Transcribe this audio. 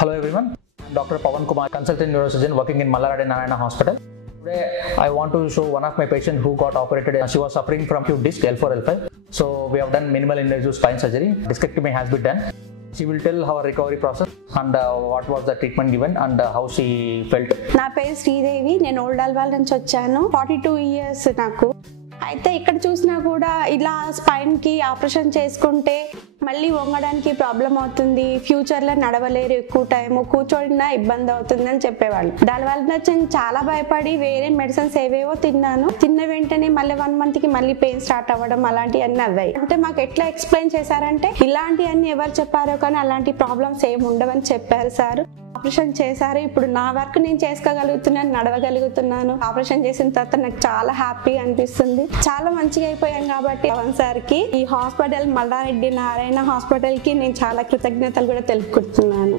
Hello everyone, I'm Dr. Pawan Kumar, consultant neurosurgeon working in Mallaradi Narayana Hospital. Today I want to show one of my patients who got operated. She was suffering from acute disc L4, L5. So we have done minimal invasive spine surgery. Discectomy has been done. She will tell our recovery process and what was the treatment given and how she felt. నా పేరు శ్రీదేవి, నేను old Alwal నుంచి వచ్చాను. 42 years నాకు. అయితే ఇక్కడ చూసినా కూడా ఇలా స్పైన్ కి ఆపరేషన్ చేసుకుంటే మళ్ళీ వంగడానికి ప్రాబ్లం అవుతుంది, ఫ్యూచర్ లో నడవలేరు, ఎక్కువ టైం కూర్చోడినా ఇబ్బంది అవుతుంది అని చెప్పేవాళ్ళు. దానివల్ల నేను చాలా భయపడి వేరే మెడిసిన్స్ ఏవేవో తిన్నాను. తిన్న వెంటనే మళ్ళీ 1 month కి మళ్ళీ పెయిన్ స్టార్ట్ అవ్వడం అలాంటివన్నీ అవ్వాయి. అంటే మాకు ఎట్లా ఎక్స్ప్లెయిన్ చేశారంటే ఇలాంటివన్నీ ఎవరు చెప్పారో కానీ అలాంటి ప్రాబ్లమ్స్ ఏమి ఉండవని చెప్పారు సార్. ఆపరేషన్ చేశారు, ఇప్పుడు నా వర్క్ నేను చేసుకోగలుగుతున్నాను, నడవగలుగుతున్నాను. ఆపరేషన్ చేసిన తర్వాత నాకు చాలా హ్యాపీ అనిపిస్తుంది. చాలా మంచిగా అయిపోయాం కాబట్టి పవన్ సార్ కి, ఈ హాస్పిటల్ మల్లారెడ్డి నారాయణ హాస్పిటల్ కి నేను చాలా కృతజ్ఞతలు కూడా తెలుపుకుంటున్నాను.